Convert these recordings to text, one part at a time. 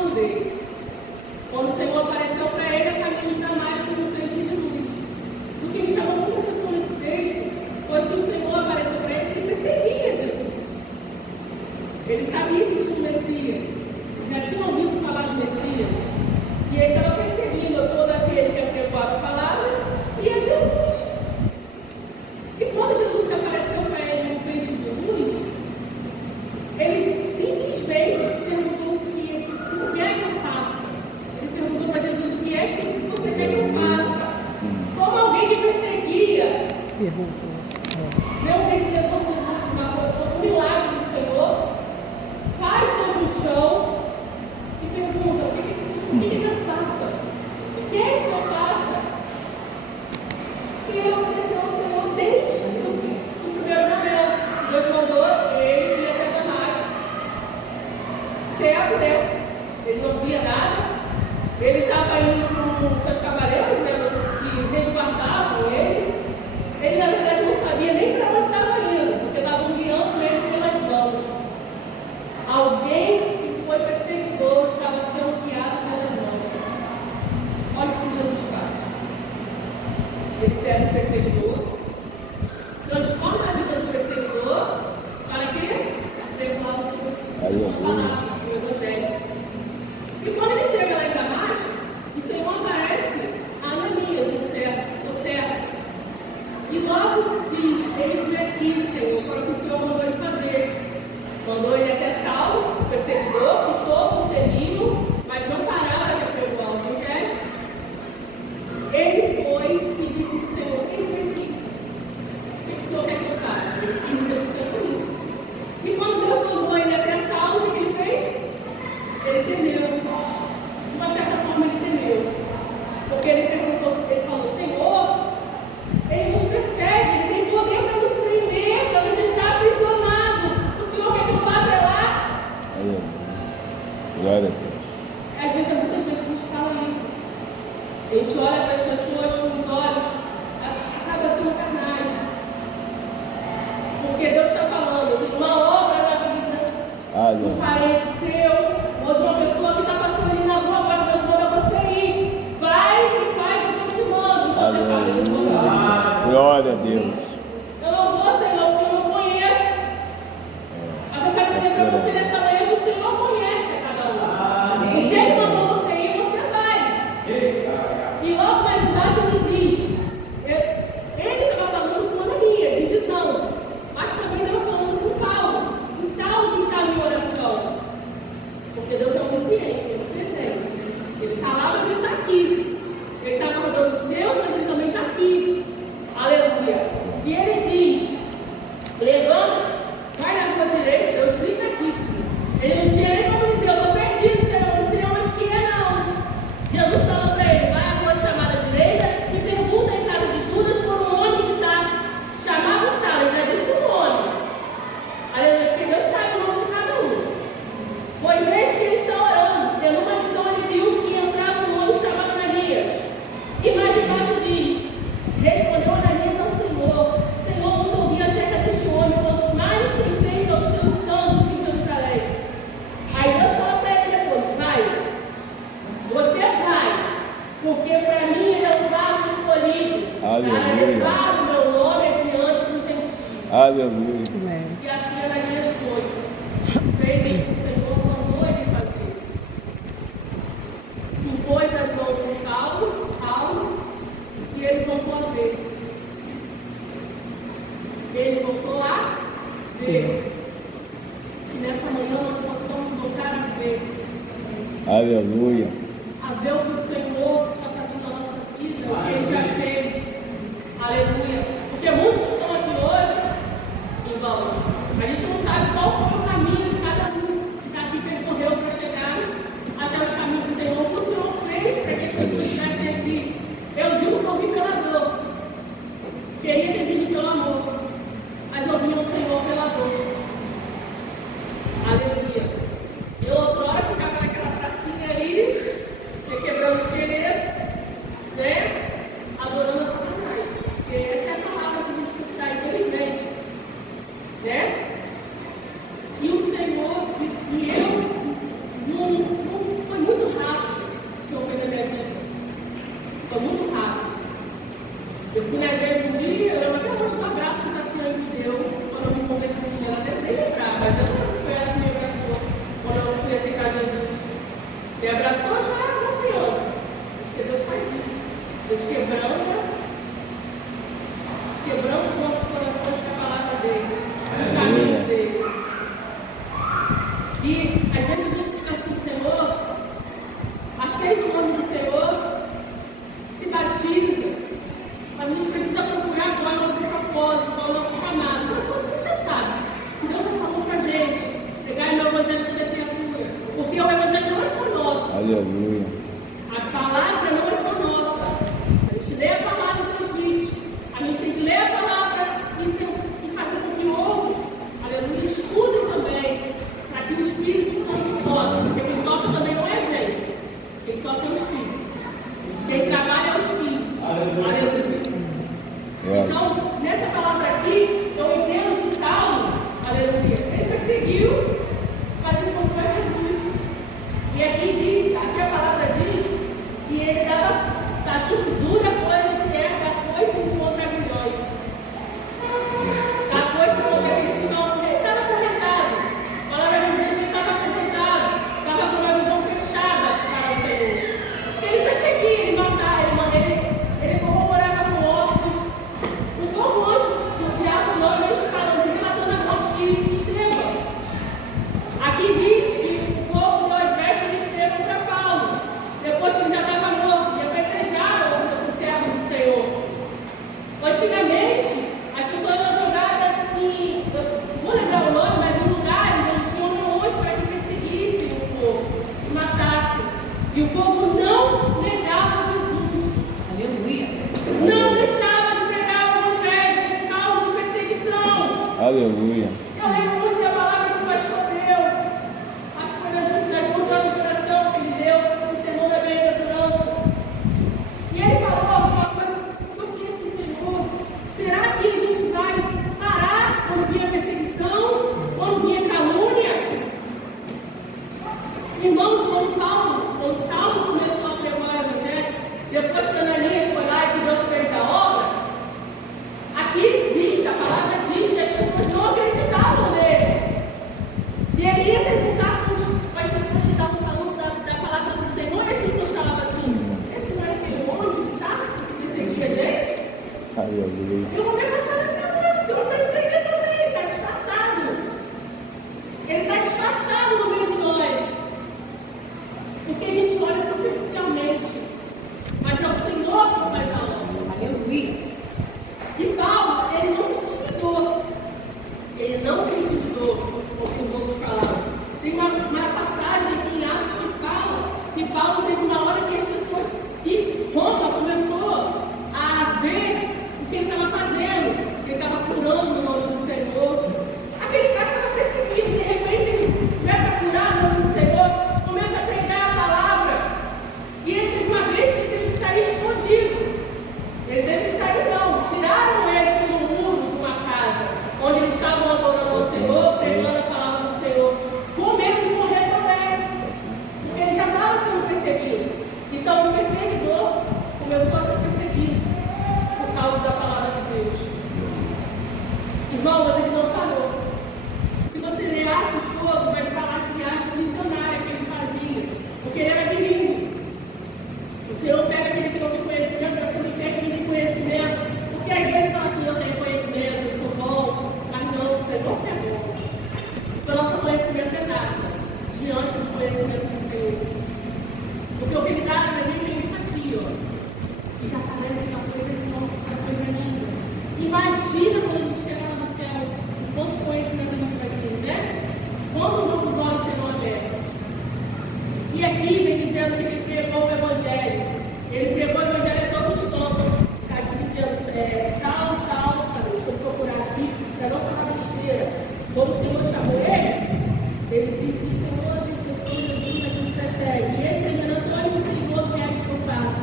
plano dele. Quando o Senhor apareceu para ele, a caminho de Damasco, no trecho de luz. O que me chamou muita atenção nesse texto foi que o Senhor apareceu para ele e perseguia Jesus. Ele sabia que tinha um Messias, já tinha ouvido falar de Messias, e ele estava perseguindo todo aquele que apregoava a palavra e a Jesus. E quando Jesus apareceu para ele no trecho de luz, ele simplesmente perguntou o que é que eu faço? Ele perguntou para Jesus o que é que você quer que eu faça? Como alguém que perseguia, Deus mesmo levantou um milagre do Senhor, cai sobre o chão e pergunta: o que eu faça? O que é que eu faça? E ele obedeceu ao Senhor desde o primeiro momento. Deus mandou ele ir até Damasco. Cego, né? Ele não via nada. Ele estava indo com seus cavaleiros, né, que resguardavam ele. Ele, na verdade, não sabia nem para onde estava indo, porque estavam guiando ele pelas mãos. Alguém que foi perseguidor estava sendo guiado pelas mãos. Olha o que Jesus faz. Ele pega o perseguidor, transforma a vida do perseguidor para quê? Levar o seu palavra, o Evangelho. E quando ele chega lá em Damasco, o Senhor aparece a Ananias, o seu servo, e logo diz: eis-me aqui, Senhor, para o que o Senhor mandou ele fazer. Mandou ele até Saulo, o perseguidor, que todos temiam, mas não parava de apregoar o Evangelho. Ele foi e disse ao Senhor: eis-me aqui. O que o Senhor quer que eu faça? Ele quis dizer por isso. E quando Deus mandou ele até Saulo, o que ele fez? Ele temeu. De uma certa forma, ele temeu. Porque ele perguntou, ele falou: Senhor, ele nos persegue, ele tem poder para nos prender, para nos deixar aprisionados. O Senhor quer que eu vá até lá? Glória a Deus. Às vezes, muitas vezes a gente fala isso. A gente olha para as pessoas com os olhos, acaba sendo carnais. Porque Deus está falando de uma obra na vida, um parente seu, hoje uma pessoa que está passando ali na rua, agora Deus manda você ir. Vai e faz o que eu te mando. Você fala: eu não vou. Glória a Deus. Eu não vou, Senhor, porque eu não conheço. Mas eu quero dizer para você nessa manhã que o Senhor conhece a cada um. E se Ele mandou você ir, você vai. E logo mais embaixo ele diz, ele estava falando com Ananias, em visão, mas também estava falando com Paulo, em Saulo que estava em oração. Porque Deus é onisciente, Ele é presente. Ele está lá, mas Ele está aqui. Ele está acordando os seus, mas Ele também está aqui. Aleluia. E Ele diz: levanta-te, vai na rua direita. Deus explicadíssimo. Ele não tinha nem como dizer: eu estou perdido, Senhor, não sei onde que é, não. Jesus falou para ele: vai à rua chamada direita e pergunta em casa de Judas por um homem de Tarso, chamado Saulo. Ele já disse o nome. Aleluia, porque Deus sabe o nome de cada um. Pois eis que ele está orando. Tendo uma visão, ele viu que entrava um homem chamado Ananias. E mais embaixo diz: respondeu Ananias ao Senhor: Senhor, muito ouvi acerca deste homem, quantos males tem feito aos teus santos em Jerusalém. Aí Deus fala para ele depois: vai, você vai, porque para mim ele é um vaso escolhido para levar o meu nome adiante dos gentios. Aleluia. E assim Ananias foi. Fez o que o Senhor mandou ele fazer. Impôs as mãos em Paulo, e ele voltou a ver. Ele voltou lá, ver. E nessa manhã nós possamos voltar a ver. Aleluia. A ver o que o Senhor está fazendo na nossa vida, o que Ele já fez. Aleluia. Porque muitos que estão aqui hoje, irmãos, a gente não sabe qual foi o caminho de cada um que está aqui percorreu para chegar até os caminhos do Senhor. O que o Senhor fez para que as pessoas estivessem aqui. Eu digo que eu vim pela dor. Queria ter vindo pelo amor, mas eu vim ao Senhor pela dor. Aleluia. Eu outrora ficava naquela pracinha ali, quebrando os esqueleto, né? Adorando a Satanás. Porque essa é a palavra que a gente está, infelizmente. Né? E o Senhor Aleluia. A palavra não é só nossa. A gente lê a palavra e transmite. A gente tem que ler a palavra e fazer com que outros, aleluia, escutem também, para que o Espírito Santo toque. Porque quem toca também não é a gente. Quem toca é o Espírito. Quem trabalha é o Espírito. Aleluia. Então, nessa palavra aqui, eu entendo que Saulo, aleluia, ele perseguiu, mas encontrou Jesus. E aqui a palavra diz que ele dava status dura coisa de erra da coisa contra milhões. Da coisa contra aqueles que não. Ele estava acorrentado. A palavra diz que ele estava acorrentado, estava com uma visão fechada para o Senhor. Ele perseguia, ele matava, ele corroborava com mortes. Um pouco antes do diabo de nós, eles falam que matando a morte de Estevão. Aqui diz que o povo deu as vestes de Estevão para Paulo, depois que ele já estava morto, e apedrejaram o servo do Senhor. Antigamente, as pessoas eram jogadas em, não vou lembrar o nome, mas em lugares onde tinham leões para que perseguissem o povo e matassem. E o povo não negava Jesus. Aleluia. Não deixava de pregar o Evangelho por causa de perseguição. Aleluia. Eu lembro muito da palavra que o pastor deu. Acho que foi nas 11 horas de oração que ele deu no sermão da bem-aventurança. E ele falou uma coisa que eu fiquei assim, Senhor, será que a gente vai parar quando vinha perseguição, quando vinha calúnia? Irmãos, quando Saulo começou a pregar o Evangelho, depois que Ananias foi lá e que Deus fez a obra, aqui diz, a palavra diz que as pessoas não acreditavam nele. E ele ia se juntar com as pessoas que estavam falando da palavra do Senhor, e as pessoas falavam assim: esse não é aquele homem que está que perseguia a gente? Aleluia. Eu vou me afastar desse homem, o Senhor está entendendo também, está disfarçado. Ele está disfarçado no meio de nós. Porque a gente olha superficialmente, mas é o Senhor que faz a obra. Aleluia. E Paulo, ele não se intimidou. Ele não se intimidou com o que os outros falaram. Tem uma passagem aqui em Atos que fala que Paulo teve uma hora que as pessoas de Roma começou a ver o que ele estava fazendo. Ele estava curando no nome do Senhor. Aquele cara estava perseguido, de repente ele começa a curar no nome do Senhor, começa a pregar a palavra. E ele teve uma vez que ele teve que sair escondido. Ele teve que sair, não. Tiraram ele pelo muro de uma casa, onde eles estavam adorando ao Senhor, pregando a palavra do Senhor, com medo de morrer também. Porque ele já estava sendo perseguido. Então o perseguidor começou a ser perseguido por causa da palavra de Deus. Irmão, mas ele não parou. Se você ler Atos todo, vai falar de viagem missionária que ele fazia, porque ele era bilíngue. O Senhor pega aquele que não tem conhecimento, nós temos que ter aquele conhecimento, porque às vezes fala assim: eu tenho conhecimento, eu sou bom, mas não, o Senhor é bom. Então, nosso conhecimento é nada diante do conhecimento do Senhor. Porque o que ele dá na gente é isso aqui, ó, e já parece uma coisa linda. Imagina quando a gente chegar lá no céu, quantos conhecimentos a gente vai ter, né? Quando os nossos olhos serão abertos. E aqui vem dizendo que ele pregou o Evangelho. Ele pregou o Evangelho a todos os campos. Está aqui dizendo, Saulo, deixa eu procurar aqui, para não falar besteira. Quando o Senhor chamou ele disse que o Senhor disse que eu sou Jesus, a gente persegue. E ele terminando, olha o Senhor que é que eu faço.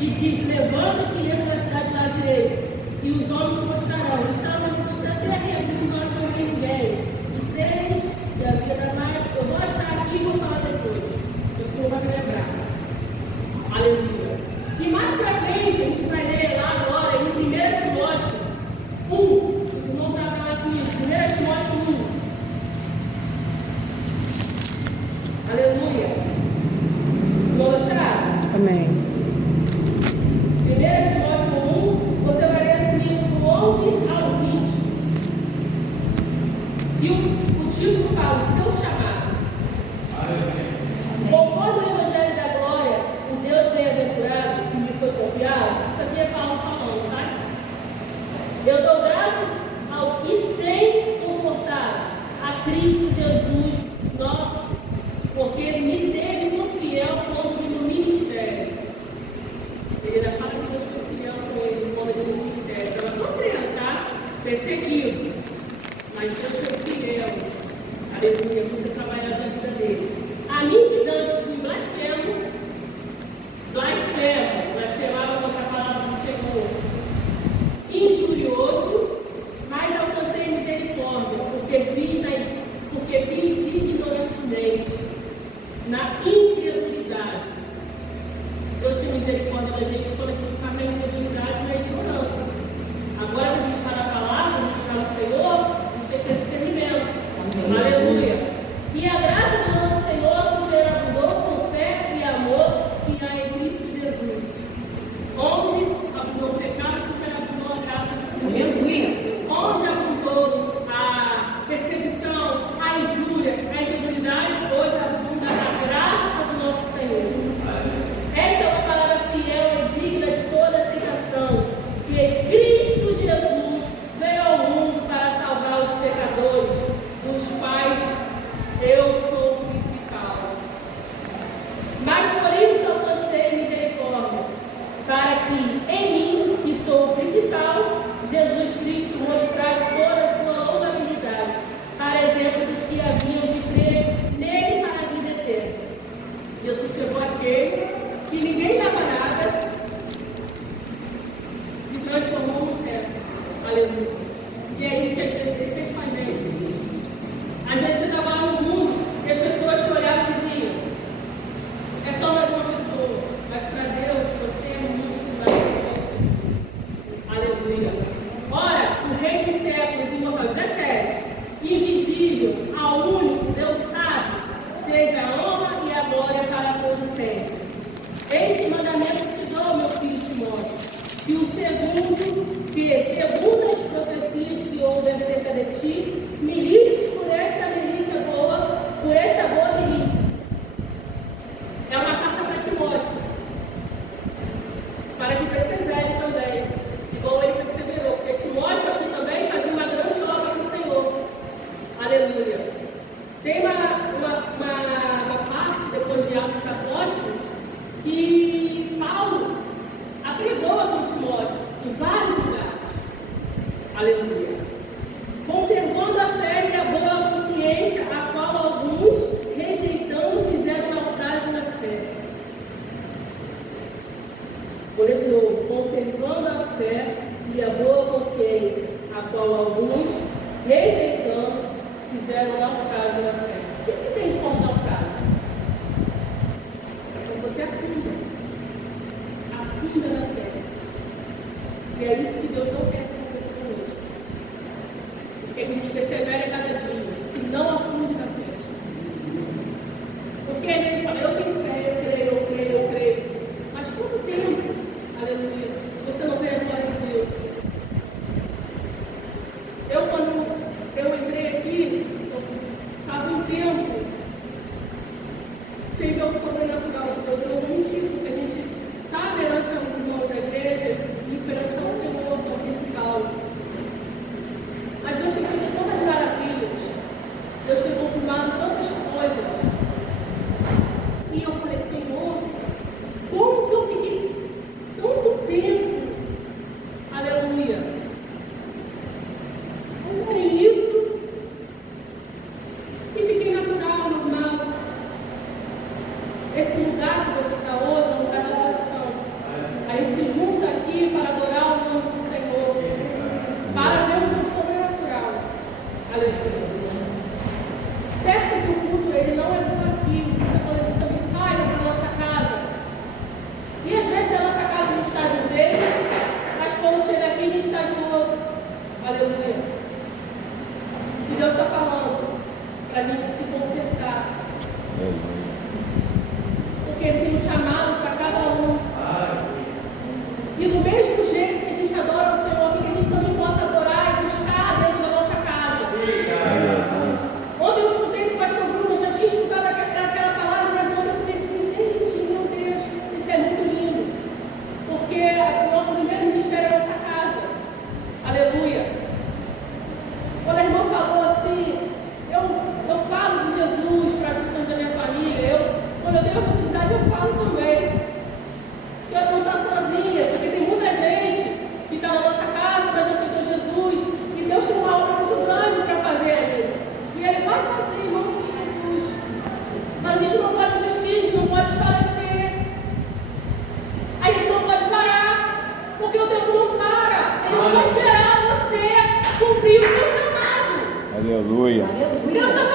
E diz: levanta-te e entra na cidade da direita, e os homens te mostrarão. E Saulo mostrou até a rede, os olhos não vêm ninguém. E 3, e a vida mais, eu vou achar aqui e vou falar depois. O Senhor vai me lembrar. Aleluia. E mais para frente, a gente vai ler lá agora em 1 Timóteo 1. Os irmãos abram aqui, 1 Timóteo 1. Aleluia. Os irmãos acharam? Amém. 1 Timóteo 1, você vai ler comigo do 11 ao 20. misericórdia da gente quando a gente está na incredulidade e na ignorância. Agora que a gente está na palavra, a gente está no Senhor, a gente tem que ter discernimento. Aleluia. E a graça do nosso Senhor superabundou com fé e amor que há em Cristo Jesus. Onde abundou o pecado, superabundou a graça do Senhor. Onde abundou a perseguição, a injúria, a incredulidade, hoje abunda a graça do nosso Senhor. Esta é uma palavra fiel e digna de toda aceitação, que Cristo Jesus veio ao mundo para salvar os pecadores, dos quais eu sou o principal. Mas por isso alcancei misericórdia, para que em mim, que sou o principal, Jesus Cristo mostrasse toda a sua longanimidade, para exemplo dos que haviam de crer nele para a vida eterna. Jesus pegou aquele que ninguém dava nada e transformou no céu. Aleluia. E é isso que às vezes ele fez com a gente. Às vezes você estava lá no mundo e as pessoas te olhavam e diziam: é só mais uma pessoa, mas para Deus você é muito mais. Aleluia. Ora, o Rei dos séculos, imortal, 17, invisível, ao único Deus sabe, seja a honra e a glória para todos sempre. Este mandamento te dou, meu filho Timóteo, que segundo as profecias que houve acerca de ti, milites por esta milícia boa, por esta boa milícia. É uma carta para Timóteo, para que persevere também, igual ele perseverou, porque Timóteo aqui também fazia uma grande obra no Senhor. Aleluia. Tem uma parte, depois de Atos Apóstolos, que Paulo apregoa com Timóteo em vários lugares. Aleluia. Conservando a fé e a boa consciência, a qual alguns, rejeitando, fizeram naufrágio na fé. Vou ler de novo. Conservando a fé e a boa consciência, a qual alguns, rejeitando, fizeram naufrágio na fé. O que se entende como naufrágio? É quando você afunda na fé. E é isso que Deus não quer que aconteça conosco. Que a gente persevere a cada dia e não afunde na fé. Porque a gente fala: eu tenho fé, eu creio. Mas quanto tempo, aleluia, você não vê a glória de Deus? Quando eu entrei aqui, estava um tempo sem ver o sobrenatural de Deus. Eu não menti, porque a gente está perante os irmãos da igreja e perante o Senhor, que é o principal. Mas Deus tem feito tantas maravilhas, Deus tem confirmado tantas coisas. E eu falei: Senhor, como que eu fiquei tanto tempo, aleluia, sem isso, e fiquei natural, normal. Esse lugar que você está hoje é um lugar de adoração. A gente se junta aqui para adorar o nome do Senhor, para ver o seu sobrenatural. Aleluia. Certo que o culto ele não é só aqui, quando a gente também sai para a nossa casa. E às vezes a nossa casa a gente está de um jeito, mas quando chega aqui a gente está de outro. Aleluia. E Deus está falando para a gente se consertar. Porque Ele tem um chamado para cada um. E do mesmo jeito que a gente adora o Senhor, que a gente também possa adorar e buscar dentro da nossa casa. Ontem eu escutei que o pastor Bruno já tinha escutado aquela palavra, mas ontem eu pensei: gente, meu Deus, isso é muito lindo. Porque o nosso primeiro ministério é a nossa casa. Aleluia. Quando a irmã falou assim, eu falo de Jesus para a questão da minha família. Quando eu tenho a oportunidade, eu falo também. Se eu não estou sozinha, porque tem muita gente que está na nossa casa, mas não aceitou Jesus, e Deus tem uma obra muito grande para fazer ali. E Ele vai fazer em nome de Jesus. Mas a gente não pode desistir, a gente não pode esclarecer. A gente não pode parar, porque o tempo não para. Ele não vai esperar você cumprir o seu chamado. Aleluia. Deus está